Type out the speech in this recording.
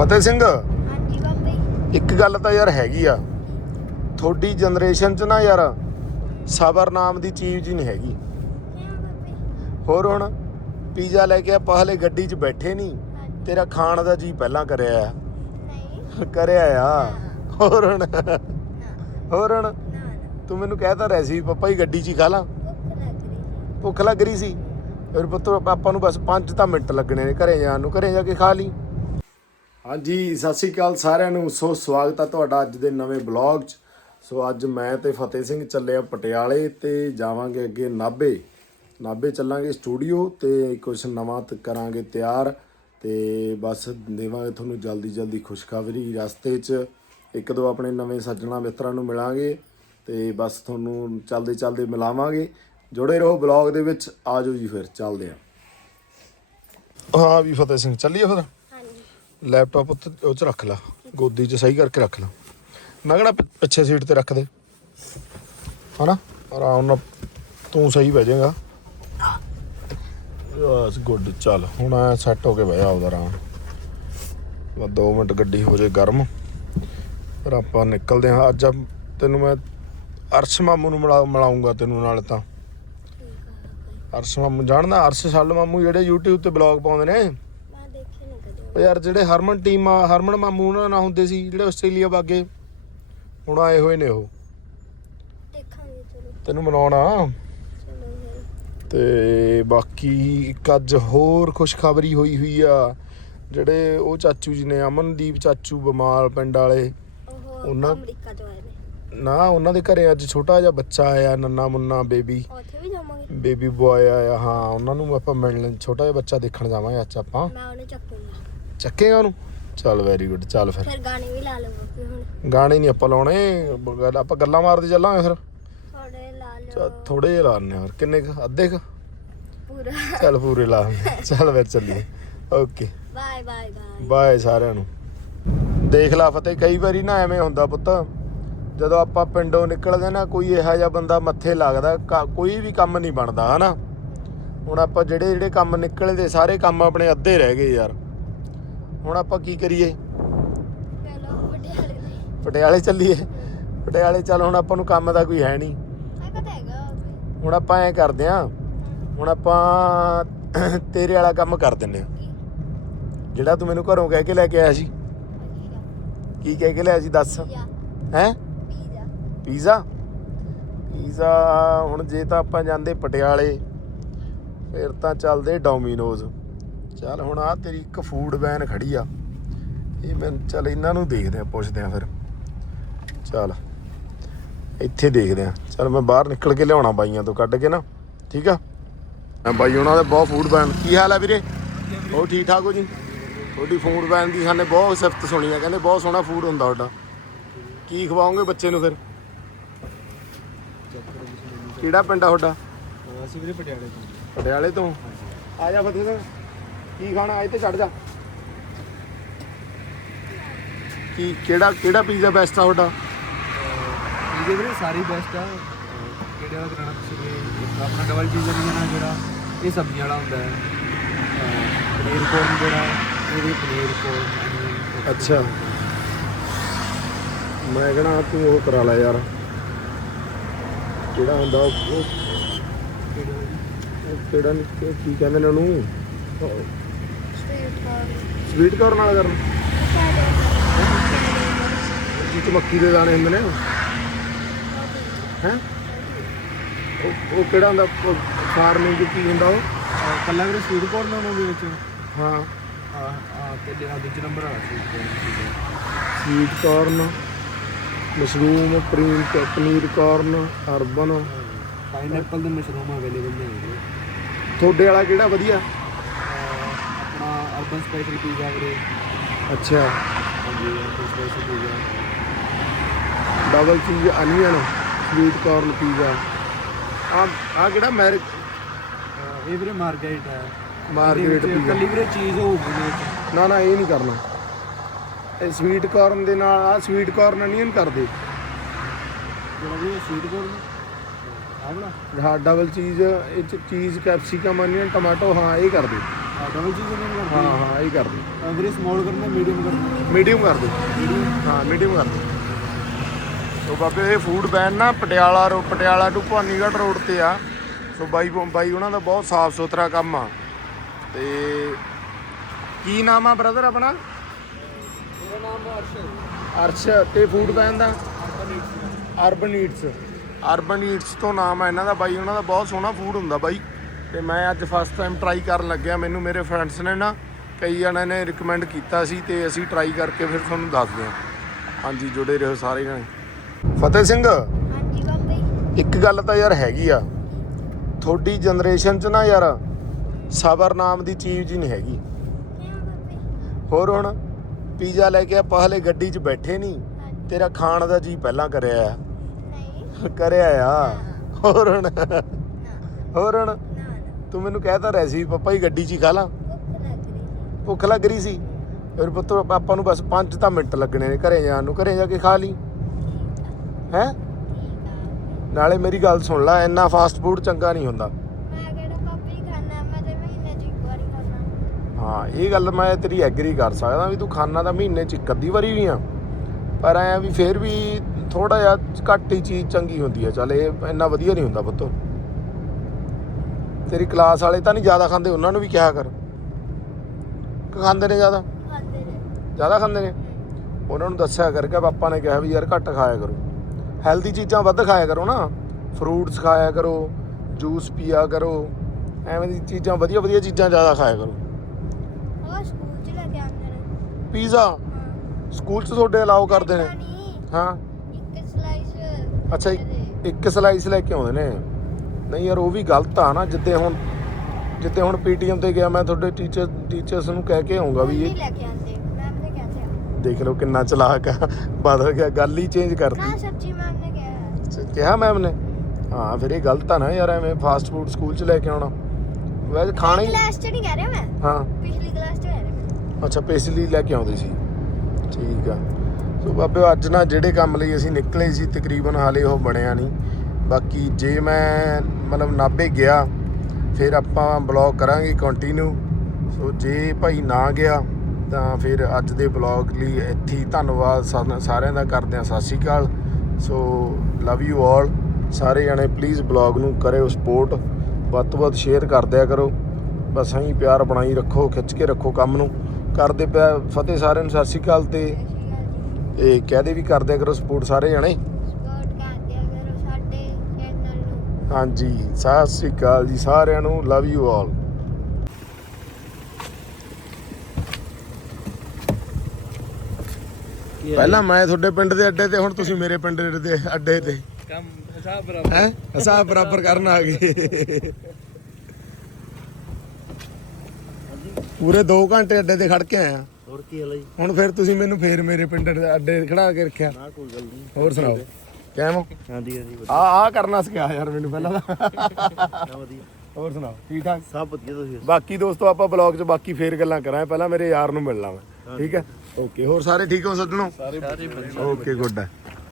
ਫਤਿਹ ਸਿੰਘ? ਹਾਂਜੀ ਬਾਬੇ। ਇੱਕ ਗੱਲ ਤਾਂ ਯਾਰ ਹੈਗੀ ਆ। ਤੁਹਾਡੀ ਜਨਰੇਸ਼ਨ 'ਚ ਨਾ ਯਾਰ ਸਬਰ ਨਾਮ ਦੀ ਚੀਜ਼ ਹੀ ਨਹੀਂ ਹੈਗੀ। ਹੋਰ ਹੁਣ ਪੀਜ਼ਾ ਲੈ ਕੇ ਆਪਾਂ ਹਲੇ ਗੱਡੀ 'ਚ ਬੈਠੇ ਨਹੀਂ ਤੇਰਾ ਖਾਣ ਦਾ ਜੀ ਪਹਿਲਾਂ ਕਰਿਆ ਆ। ਨਹੀਂ। ਕਰਿਆ ਆ। ਹੋਰ ਹੁਣ? ਹੋਰ ਹੁਣ? ਤੂੰ ਮੈਨੂੰ ਕਹਿਤਾ ਰਿਹਾ ਸੀ ਪਪਾ ਹੀ ਗੱਡੀ 'ਚ ਹੀ ਖਾ ਲਾ। ਭੁੱਖ ਲੱਗ ਰਹੀ ਸੀ। ਫਿਰ ਪੁੱਤਰ ਆਪਾਂ ਨੂੰ ਬਸ 5 ਤਾਂ ਮਿੰਟ ਲੱਗਣੇ ਨੇ ਘਰੇ ਜਾਣ ਨੂੰ। ਘਰੇ ਜਾ ਕੇ ਖਾ ਲਈ। ਹਾਂਜੀ, ਸਤਿ ਸ਼੍ਰੀ ਅਕਾਲ ਸਾਰਿਆਂ ਨੂੰ। ਸੋ ਸਵਾਗਤ ਆ ਤੁਹਾਡਾ ਅੱਜ ਦੇ ਨਵੇਂ ਬਲੌਗ 'ਚ। ਸੋ ਅੱਜ ਮੈਂ ਤੇ ਫਤਿਹ ਸਿੰਘ ਚੱਲੇ ਆ ਪਟਿਆਲੇ ਤੇ ਜਾਵਾਂਗੇ ਅੱਗੇ ਨਾਭੇ। ਨਾਭੇ ਚੱਲਾਂਗੇ ਸਟੂਡੀਓ ਤੇ ਕੁਝ ਨਵਾਂ ਤ- ਕਰਾਂਗੇ ਤਿਆਰ ਤੇ ਬਸ ਦੇਵਾਂਗੇ ਤੁਹਾਨੂੰ ਜਲਦੀ ਜਲਦੀ ਖੁਸ਼ਖਬਰੀ ਰਸਤੇ 'ਚ। ਇੱਕ ਦੋ ਆਪਣੇ ਨਵੇਂ ਸੱਜਣਾ ਮਿੱਤਰਾਂ ਨੂੰ ਮਿਲਾਂਗੇ ਤੇ ਬਸ ਤੁਹਾਨੂੰ ਚੱਲਦੇ ਚੱਲਦੇ ਮਿਲਾਵਾਂਗੇ। ਜੁੜੇ ਰਹੋ ਬਲੌਗ ਦੇ ਵਿੱਚ ਆਜੋ ਜੀ ਫਿਰ ਚੱਲਦੇ ਆ। ਹਾਂ ਵੀ ਫਤਿਹ ਸਿੰਘ, ਚੱਲੀਏ ਫਿਰ। ਲੈਪਟਾਪ ਉੱਤੇ ਉਹ ਚ ਰੱਖ ਲਾ। ਗੋਦੀ 'ਚ ਸਹੀ ਕਰਕੇ ਰੱਖ ਲਾ। ਮੈਂ ਕਿਹੜਾ ਪਿ- ਪਿੱਛੇ ਸੀਟ ਤੇ ਰੱਖ ਦੇ। ਹਨਾ? ਆਰਾਮ ਨਾਲ ਤੂੰ ਸਹੀ ਬਹਿ ਜਾਏਗਾ। ਯਸ ਗੁੱਡ ਚੱਲ। ਹੁਣ ਐ ਸੈੱਟ ਹੋ ਕੇ ਬਹਿ ਜਾ ਉਹਦਾ ਆਰਾਮ। ਬਸ 2 ਮਿੰਟ ਗੱਡੀ ਹੋ ਜੇ ਗਰਮ। ਫਿਰ ਆਪਾਂ ਨਿਕਲਦੇ ਹਾਂ। ਅੱਜ ਆ- ਤੈਨੂੰ ਮੈਂ ਅਰਸ਼ ਮਾਮੂ ਨੂੰ ਮਿਲਾ ਮਿਲਾਉਂਗਾ ਤੈਨੂੰ ਨਾਲ ਤਾਂ। ਆ ਅਰਸ਼ ਮਾਮੂ ਜਾਣਦਾ? ਅਰਸ਼ ਛੱਲ ਮਾਮੂ ਜਿਹੜੇ YouTube ਤੇ ਬਲੌਗ ਪਾਉਂਦੇ ਨੇ? ਮੈਂ ਉਹ ਯਾਰ ਜਿਹੜੇ ਹਰਮਨ ਟੀਮ ਆ ਹਰਮਨ ਮਾਮੂ ਉਹਨਾਂ ਨਾਲ ਹੁੰਦੇ ਸੀ ਜਿਹੜੇ ਆਸਟ੍ਰੇਲੀਆ ਬਾਗੇ। ਹੁਣ ਆਏ ਹੋਏ ਨੇ ਉਹ। ਦੇਖਾਂਗੇ ਚਲੋ। ਤੈਨੂੰ ਮਨਾਉਣਾ। ਚਲੋ ਫਿਰ। ਤੇ ਬਾਕੀ ਇੱਕ ਅੱਜ ਹੋਰ ਖੁਸ਼ਖਬਰੀ ਹੋਈ ਹੋਈ ਆ ਜਿਹੜੇ ਉਹ ਚਾਚੂ ਜੀ ਨੇ ਅਮਨਦੀਪ ਚਾਚੂ ਬਿਮਾਰ ਪਿੰਡ ਵਾਲੇ। ਉਹ ਉਹਨਾਂ- ਅਮਰੀਕਾ ਤੋਂ ਆਏ ਨੇ। ਨਾ ਉਹਨਾਂ ਦੇ ਘਰੇ ਅੱਜ ਛੋਟਾ ਜਿਹਾ ਬੱਚਾ ਆਇਆ ਨੰਨਾ ਮੁੰਨਾ ਬੇਬੀ। ਉੱਥੇ ਵੀ ਜਾਵਾਂਗੇ। ਬੇਬੀ ਬੁਆਏ ਆਇਆ ਹਾਂ ਉਹਨਾਂ ਨੂੰ ਆਪਾਂ ਮਿਲਣ ਛੋਟਾ ਜਿਹਾ ਬੱਚਾ ਦੇਖਣ ਜਾਵਾਂਗੇ ਅੱਜ ਆਪਾਂ। ਮੈਂ ਉਹਨੂੰ ਚੱਕੂੰਗਾ। ਚੱਕੇਗਾ ਉਹਨੂੰ? ਚੱਲ ਵੈਰੀ ਗੁੱਡ ਚੱਲ ਫਿਰ। ਫਿਰ ਗਾਣੇ ਵੀ ਲਾ ਲਓ ਬਾਬੇ ਹੁਣ। ਗਾਣੇ ਨਹੀਂ ਆਪਾਂ ਲਾਉਣੇ ਬ- ਗੱਲ- ਆਪਾਂ ਗੱਲਾਂ ਮਾਰਦੇ ਚੱਲਾਂਗੇ ਫਿਰ। ਥੋੜੇ ਲਾ ਲਓ। ਥੋੜੇ ਜਿਹਾ ਲਾਣੇ ਫਿਰ ਕਿੰਨੇ ਕੁ? ਅੱਧੇ ਕੁ? ਪੂਰਾ। ਚੱਲ ਪੂਰੇ ਲਾ। ਚੱਲ ਫਿਰ ਚੱਲੀਏ। Okay bye bye bye bye ਸਾਰਿਆਂ ਨੂੰ। ਦੇਖ ਲਾ ਫਤਿਹ ਕਈ ਵਾਰੀ ਨਾ ਐਵੇਂ ਹੁੰਦਾ ਪੁੱਤ ਜਦੋਂ ਆਪਾਂ ਪਿੰਡੋਂ ਨਿਕਲਦੇ ਨਾ ਕੋਈ ਇਹੋ ਜਿਹਾ ਬੰਦਾ ਮੱਥੇ ਲੱਗਦਾ ਕ- ਕੋਈ ਵੀ ਕੰਮ ਨਹੀਂ ਬਣਦਾ ਹਨਾ? ਹੁਣ ਆਪਾਂ ਜਿਹੜੇ ਜਿਹੜੇ ਕੰਮ ਨਿਕਲਦੇ ਸਾਰੇ ਕੰਮ ਆਪਣੇ ਅੱਧੇ ਰਹਿ ਗਏ ਯਾਰ। ਹੁਣ ਆਪਾਂ ਕੀ ਕਰੀਏ? ਪਟਿਆਲੇ। ਚੱਲੀਏ। ਪਟਿਆਲੇ ਚੱਲ ਹੁਣ ਆਪਾਂ ਨੂੰ ਕੰਮ ਦਾ ਕੋਈ ਹੈ ਨਹੀਂ। ਆ ਹੈਗਾ ਹੁਣ ਆਪਾਂ ਐ ਕਰਦੇ ਆਂ ਹੁਣ ਆਪਾਂ ਤੇਰੇ ਵਾਲਾ ਕੰਮ ਕਰ ਦਿੰਨੇ ਆ। ਜਿਹੜਾ ਤੂੰ ਮੈਨੂੰ ਘਰੋਂ ਕਹਿ ਕੇ ਲੈ ਕੇ ਆਇਆ ਸੀ। ਕੀ ਕਹਿ ਕੇ ਲਿਆਇਆ ਸੀ ਦੱਸ? ਹੈ? ਪੀਜ਼ਾ। ਪੀਜ਼ਾ? ਪੀਜ਼ਾ ਹੁਣ ਜੇ ਤਾਂ ਆਪਾਂ ਜਾਂਦੇ ਪਟਿਆਲੇ ਫਿਰ ਤਾਂ ਚੱਲਦੇ ਡੋਮੀਨੋਜ਼। ਚੱਲ ਹੁਣ ਆ ਤੇਰੀ ਇੱਕ ਫੂਡ ਵੈਨ ਖੜੀ ਆ। ਇਹ ਮੈਂ ਚੱਲ ਇਹਨਾਂ ਨੂੰ ਦੇਖਦੇ ਆ ਪੁੱਛਦੇ ਆ ਫਿਰ। ਚੱਲ ਇੱਥੇ ਦੇਖਦੇ ਆ ਚੱਲ ਮੈਂ ਬਾਹਰ ਨਿਕਲ ਕੇ ਲਿਆਉਣਾ ਬਾਈਆਂ ਤੋਂ ਕੱਢ ਕੇ ਨਾ ਠੀਕ ਆ? ਮੈਂ ਬਾਈ ਉਹਨਾਂ ਦੇ ਬਹੁਤ ਫੂਡ ਵੈਨ ਕੀ ਹਾਲ ਆ ਵੀਰੇ? ਉਹ ਠੀਕ ਠਾਕ ਹੋ ਜੀ? ਤੁਹਾਡੀ ਫੂਡ ਵੈਨ ਦੀ ਸਾਨੇ ਬਹੁਤ ਸਿਫਤ ਸੁਣੀ ਆ ਕਹਿੰਦੇ ਬਹੁਤ ਸੋਹਣਾ ਫੂਡ ਹੁੰਦਾ ਤੁਹਾਡਾ। ਕੀ ਖਵਾਓਗੇ ਬੱਚੇ ਨੂੰ ਫਿਰ? ਕਿਹੜਾ ਪਿੰਡ ਆ ਤੁਹਾਡਾ? ਅਸੀਂ ਵੀਰੇ ਪਟਿਆਲੇ ਤੋਂ। ਪਟਿਆਲੇ ਤੋਂ? ਆ ਜਾ ਫਤਿਹ ਸਿੰਘ। ਕੀ ਖਾਣਾ? ਇੱਥੇ ਚੜ ਜਾ। ਕੀ ਕਿਹੜਾ ਕਿਹੜਾ ਪੀਜ਼ਾ ਬੈਸਟ ਆ ਤੁਹਾਡਾ? ਇਹਦੇ ਵੀਰੇ ਸਾਰੀ ਬੈਸਟ ਆ। ਕਿਹੜੇ ਵਾਲਾ ਕਰਾਣਾ ਤੁਸੀਂ? ਵੀ ਇੱਕ ਆਪਣਾ ਡਬਲ ਚੀਜ਼ ਨਹੀਂ ਜਿਹੜਾ ਇਹ ਸਬਜ਼ੀਆਂ ਵਾਲਾ ਹੁੰਦਾ ਹੈ। ਪਨੀਰ ਕੋਰਨ ਜਿਹੜਾ ਇਹਦੇ ਪਨੀਰ ਕੋਰਨ ਅੱਛਾ। ਮੈਂ ਕਹਣਾ ਤੂੰ ਉਹ ਕਰਾ ਲੈ ਯਾਰ। ਕਿਹੜਾ ਹੁੰਦਾ ਉਹ ਕਿਹੜਾ? ਕੀ ਕਹਿੰਦੇ ਨੇ ਉਹਨੂੰ? ਸਵੀਟ ਕਾਰਨ ਨਾਲ ਕਰਨ? ਜਿੱਤ ਮੱਕੀ ਦੇ ਦਾਣੇ ਹੁੰਦੇ ਨੇ। ਹੈ? ਉਹ ਕਿਹੜਾ ਹੁੰਦਾ? ਫਾਰਮਿੰਗ ਕੀ ਹੁੰਦਾ ਉਹ? ਕੱਲਾ ਵੀਰੇ ਸਵੀਟ ਕੋਰਨ ਉਹਨਾਂ ਦੇ ਵਿੱਚ। ਹਾਂ। ਆ ਆ ਤੇ ਆ ਦੂਜੇ ਨੰਬਰ ਆ ਸਵੀਟ ਕੋਰਨ ਮਸ਼ਰੂਮ ਪ੍ਰੀਮ ਪਨੀਰ ਕਾਰਨ ਅਰਬਨ। ਪਾਈਨਐਪਲ ਦੇ ਮਸ਼ਰੂਮ ਅਵੇਲੇਬਲ ਨੇ। ਤੁਹਾਡੇ ਵਾਲਾ ਕਿਹੜਾ ਵਧੀਆ? ਅਰਬਨ ਸਪੈਸ਼ਲ ਪੀਜ਼ਾ ਵੀਰੇ। ਅੱਛਾ। ਹਾਂਜੀ urban special pizza double cheese onion sweet corn pizza ਆ ਆ ਕਿਹੜਾ ਮੈਰ ਇਹ ਵੀਰੇ ਮਾਰਗੇਟ ਹੈ। ਮਾਰਗਰੇਟ ਪੀਜ਼ਾ ਇਕੱਲੀ ਵੀਰੇ ਚੀਜ਼ ਹੋਊਗੀ ਇਹਦੇ ਵਿੱਚ। ਨਾ ਨਾ ਇਹ ਨਹੀਂ ਕਰਨਾ। ਇਹ ਸਵੀਟ ਕਾਰਨ ਦੇ ਨਾਲ ਆ ਸਵੀਟ ਕਾਰਨ ਅਨੀਅਨ ਕਰ ਦੇ ਜਿਹੜਾ ਵੀ ਸਵੀਟ ਕੋਰਨ ਹਾਂ ਡਬਲ ਚੀਜ਼ ਇਹ ਚੀਜ਼ ਕੈਪਸਿਕਮ ਅਨੀਅਨ ਟਮਾਟੋ ਹਾਂ ਇਹ ਕਰ ਦੇ ਡਬਲ ਚੀਜ਼ ਨਹੀਂ ਹਾਂ ਕਰਦੇ ਹਾਂ ਇਹ ਕਰ ਦੇ ਆ ਵੀਰੇ ਸਮਾਲ ਕਰਨਾ ਮੀਡੀਅਮ ਕਰਨਾ। ਮੀਡੀਅਮ ਕਰ ਦੇ ਹਾਂ ਮੀਡੀਅਮ ਕਰ ਦੇ ਸੋ ਬਾਬੇ ਇਹ ਫੂਡ ਵੈਨ ਨਾ ਪਟਿਆਲਾ ਰੋ ਪਟਿਆਲਾ ਟੂ ਭਾਨੀਗੜ੍ਹ ਰੋਡ ਤੇ ਆ। ਸੋ ਬਾਈ ਬਾਈ ਉਹਨਾਂ ਦਾ ਬਹੁਤ ਸਾਫ਼ ਸੁਥਰਾ ਕੰਮ ਆ। ਤੇ ਕੀ ਨਾਮ ਆ ਬ੍ਰਦਰ ਆਪਣਾ? ਮੇਰਾ ਨਾਮ ਅਰਸ਼ਦ ਅਰਸ਼। ਤੇ ਫੂਡ ਵੈਨ ਦਾ? ਅਰਬਨ ਈਟਸ ਅਰਬਨ ਈਟਸ ਤੋਂ ਨਾਮ ਆ ਇਹਨਾਂ ਦਾ। ਬਾਈ ਉਹਨਾਂ ਦਾ ਬਹੁਤ ਸੋਹਣਾ ਫੂਡ ਹੁੰਦਾ ਬਾਈ। ਤੇ ਮੈਂ ਅੱਜ ਫਸਟ ਟਾਈਮ ਟਰਾਈ ਕਰਨ ਲੱਗਿਆ। ਮੈਨੂੰ ਮੇਰੇ ਫਰੈਂਡਸ ਨੇ ਨਾ ਕਈ ਜਣਿਆਂ ਨੇ ਰਿਕਮੈਂਡ ਕੀਤਾ ਸੀ ਤੇ ਅਸੀਂ ਟਰਾਈ ਕਰਕੇ ਫਿਰ ਤੁਹਾਨੂੰ ਦੱਸਦੇ ਹਾਂ। ਹਾਂਜੀ ਜੁੜੇ ਰਹੋ ਸਾਰੇ ਜਣੇ। ਫਤਿਹ ਸਿੰਘ ਹਾਂਜੀ ਬਾਬੇ। ਇੱਕ ਗੱਲ ਤਾਂ ਯਾਰ ਹੈਗੀ ਆ। ਤੁਹਾਡੀ ਜਨਰੇਸ਼ਨ 'ਚ ਨਾ ਯਾਰ ਸਬਰ ਨਾਮ ਦੀ ਚੀਜ਼ ਹੀ ਨਹੀਂ ਹੈਗੀ। ਹੋਰ ਹੁਣ ਪੀਜ਼ਾ ਲੈ ਕੇ ਆਪਾਂ ਹਲੇ ਗੱਡੀ 'ਚ ਬੈਠੇ ਨਹੀਂ ਤੇਰਾ ਖਾਣ ਦਾ ਜੀ ਪਹਿਲਾਂ ਕਰਿਆ ਆ। ਨਹੀਂ। ਕਰਿਆ ਆ। ਹੋਰ ਹੁਣ? ਹੋਰ ਹੁਣ? ਤੂੰ ਮੈਨੂੰ ਕਹਿ ਮੈਨੂੰ ਕਹਿਤਾ ਸੀ ਪਾਪਾ ਹੀ ਗੱਡੀ 'ਚ ਹੀ ਖਾ ਲਾਂ। ਭੁੱਖ ਲੱਗ ਰਹੀ ਸੀ। ਫਿਰ ਪੁੱਤ ਆਪਾਂ ਨੂੰ ਬਸ 5 ਤਾਂ ਮਿੰਟ ਲੱਗਣੇ ਨੇ ਘਰੇ ਜਾਣ ਨੂੰ। ਘਰੇ ਜਾ ਕੇ ਖਾ ਲਈ। ਹੈ? ਨਾਲੇ ਮੇਰੀ ਗੱਲ ਸੁਣ ਲੈ, ਇੰਨਾ ਫਾਸਟ ਫੂਡ ਚੰਗਾ ਨਹੀਂ ਹੁੰਦਾ। ਹਾਂ, ਇਹ ਗੱਲ ਮੈਂ ਤੇਰੀ ਐਗਰੀ ਕਰ ਸਕਦਾ ਵੀ ਤੂੰ ਖਾਣਾ ਤਾਂ ਮਹੀਨੇ 'ਚ ਇੱਕ ਅੱਧੀ ਵਾਰੀ ਵੀ ਆ। ਪਰ ਐ ਵੀ ਫੇਰ ਵੀ ਥੋੜਾ ਜਿਹਾ ਘੱਟ ਹੀ ਚੀਜ਼ ਚੰਗੀ ਹੁੰਦੀ ਹੈ ਚੱਲ ਇਹ ਇੰਨਾ ਵਧੀਆ ਨਹੀਂ ਹੁੰਦਾ ਪੁੱਤ ਤੇਰੀ ਕਲਾਸ ਵਾਲੇ ਤਾਂ ਨਹੀਂ ਜ਼ਿਆਦਾ ਖਾਂਦੇ ਉਹਨਾਂ ਨੂੰ ਵੀ ਕਿਹਾ ਕਰ। ਕਿ ਖਾਂਦੇ ਨੇ ਜ਼ਿਆਦਾ? ਖਾਂਦੇ ਨੇ। ਜ਼ਿਆਦਾ ਖਾਂਦੇ ਨੇ? ਉਹਨਾਂ ਨੂੰ ਦੱਸਿਆ ਕਰਕੇ ਪਾਪਾ ਨੇ ਕਿਹਾ ਵੀ ਯਾਰ ਘੱਟ ਖਾਇਆ ਕਰੋ। ਹੈਲਦੀ ਚੀਜ਼ਾਂ ਵੱਧ ਖਾਇਆ ਕਰੋ ਨਾ। ਫਰੂਟਸ ਖਾਇਆ ਕਰੋ ਜੂਸ ਪੀਆ ਕਰੋ। ਐਵੇਂ ਦੀ ਚੀਜ਼ਾਂ ਵਧੀਆ ਵਧੀਆ ਚੀਜ਼ਾਂ ਜ਼ਿਆਦਾ ਖਾਇਆ ਕਰੋ। ਉਹ ਸਕੂਲ ਚ ਲੈ ਕੇ ਆਉਂਦੇ ਨੇ। ਪੀਜ਼ਾ ਸਕੂਲ 'ਚ ਤੁਹਾਡੇ ਅਲਾਉ ਕਰਦੇ ਨੇ? ਹਾਂ। ਇੱਕ ਸਲਾਈਸ ਅੱਛਾ ਇੱਕ ਸਲਾਈਸ ਲੈ ਕੇ ਆਉਂਦੇ ਨੇ। ਨਹੀਂ ਯਾਰ ਉਹ ਵੀ ਗਲਤ ਆ ਨਾ ਜਿੱਦੇ ਹੁਣ ਜਿੱਦੇ ਹੁਣ ਪੀਟੀਐਮ ਤੇ ਗਿਆ ਮੈਂ ਤੁਹਾਡੇ ਟੀਚਰ ਟੀਚਰਸ ਨੂੰ ਕਹਿ ਕੇ ਆਉਂਗਾ ਵੀ ਇਹ ਲੈ ਕੇ ਆਉਂਦੇ ਮੈਮ ਨੇ ਕਿਹਾ ਸੀ ਦੇਖ ਲਓ ਕਿੰਨਾ ਚਲਾਕ ਆ ਬਦਲ ਗਿਆ ਗੱਲ ਹੀ ਚੇਂਜ ਨਾ ਕਰਤੀ ਮੈਮ ਨੇ ਕਿਹਾ। ਕਿਹਾ ਮੈਮ ਨੇ ਹਾਂ ਫਿਰ ਇਹ ਗਲਤ ਆ ਨਾ ਯਾਰ ਐਵੇਂ ਫਾਸਟ ਫੂਡ ਸਕੂਲ 'ਚ ਲੈ ਕੇ ਆਉਣਾ। ਵੈਸੇ ਖਾਣਾ ਹੀ ਕਲਾਸ ਚ ਨਹੀਂ ਕਹਿ ਰਿਹਾ ਮੈਂ? ਹਾਂ। ਪਿਛਲੀ ਕਲਾਸ ਚ ਕਹਿ ਰਿਹਾ ਅੱਛਾ ਪੇਸਲੀ ਲੈ ਕੇ ਆਉਂਦੇ ਸੀ। ਠੀਕ ਆ। ਸੋ ਬਾਬੇ ਅੱਜ ਨਾ ਜਿਹੜੇ ਕੰਮ ਲਈ ਅਸੀਂ ਨਿਕਲੇ ਸੀ ਤਕਰੀਬਨ ਹਾਲੇ ਉਹ ਬਣਿਆ ਨਹੀਂ। ਬਾਕੀ ਜੇ ਮੈਂ ਮਤਲਬ ਨਾਭੇ ਗਿਆ, ਫਿਰ ਆਪਾਂ ਬਲੌਗ ਕਰਾਂਗੇ ਕੰਟੀਨਿਊ ਸੋ ਜੇ ਭਾਈ ਨਾ ਗਿਆ, ਤਾਂ ਫਿਰ ਅੱਜ ਦੇ ਬਲੌਗ ਲਈ ਇੱਥੇ ਹੀ ਧੰਨਵਾਦ ਸਾ- ਸਾਰਿਆਂ ਦਾ ਕਰਦੇ ਹਾਂ ਸਤਿ ਸ਼੍ਰੀ ਅਕਾਲ। ਸੋ ਲਵ ਯੂ ਆਲ ਸਾਰੇ ਜਣੇ ਪਲੀਜ਼ ਬਲੌਗ ਨੂੰ ਕਰਿਓ ਸਪੋਰਟ ਵੱਧ ਤੋਂ ਵੱਧ ਸ਼ੇਅਰ ਕਰਦਿਆ ਕਰੋ। ਬਸ ਐਂ ਪਿਆਰ ਬਣਾਈ ਰੱਖੋ, ਖਿੱਚ ਕੇ ਰੱਖੋ ਕੰਮ ਨੂੰ। ਕਰਦੇ ਪਿਆ ਫਤਿਹ ਸਾਰਿਆਂ ਨੂੰ ਸਤਿ ਸ਼੍ਰੀ ਅਕਾਲ ਤੇ ਸਤਿ ਸ਼੍ਰੀ ਅਕਾਲ ਇਹ ਕਹਦੇ ਵੀ ਕਰਦਿਆ ਕਰੋ ਸਪੋਰਟ ਸਾਰੇ ਜਣੇ ਸਪੋਰਟ ਕਰ ਦਿਆ ਕਰੋ ਸਾਡੇ ਚੈਨਲ ਨੂੰ ਹਾਂਜੀ ਸਤਿ ਸ਼੍ਰੀ ਅਕਾਲ ਜੀ ਸਾਰਿਆਂ ਨੂੰ ਲਵ ਯੂ ਆਲ ਪਹਿਲਾਂ ਮੈਂ ਤੁਹਾਡੇ ਪਿੰਡ ਦੇ ਅੱਡੇ ਤੇ ਹੁਣ ਤੁਸੀਂ ਮੇਰੇ ਪਿੰਡ ਦੇ ਅੱਡੇ ਤੇ ਕੰਮ ਹਿਸਾਬ ਬਰਾਬਰ। ਹੈ? ਹਿਸਾਬ ਬਰਾਬਰ ਕਰਨ ਆ ਗਏ। ਪੂਰੇ 2 ਘੰਟੇ ਅੱਡੇ ਤੇ ਖੜ ਕੇ ਆਇਆ ਹੋਰ ਕੀ ਹਾਲ ਹੈ ਹੁਣ ਫਿਰ ਤੁਸੀਂ ਮੈਨੂੰ ਫੇਰ ਮੇਰੇ ਪਿੰਡ ਦੇ ਅੱਡੇ ਖੜਾ ਕੇ ਰੱਖਿਆ। ਨਾ ਕੋਈ ਗੱਲ ਨਹੀਂ। ਹੋਰ ਸੁਣਾਓ? ਕਿਵੇਂ ਹਾਂਜੀ ਹਾਂਜੀ ਆ ਆ ਕਰਨਾ ਸਿਖਾ ਯਾਰ ਮੈਨੂੰ ਪਹਿਲਾਂ ਤਾਂ। ਵਧੀਆ ਵਧੀਆ। ਹੋਰ ਸੁਣਾਓ ਠੀਕ ਠਾਕ? ਸਭ ਵਧੀਆ ਤੁਸੀਂ ਬਾਕੀ ਦੋਸਤੋ ਆਪਾਂ ਬਲੌਗ 'ਚ ਬਾਕੀ ਫੇਰ ਗੱਲਾਂ ਕਰਾਂਗੇ। ਪਹਿਲਾਂ ਮੇਰੇ ਯਾਰ ਨੂੰ ਮਿਲਣਾ ਮੈਂ। ਠੀਕ ਹੈ? ਓਕੇ ਹੋਰ ਸਾਰੇ ਠੀਕ ਹੋ ਸੱਜਣੋ? ਸਾਰੇ ਓਕੇ ਗੁੱਡ। ਹੈ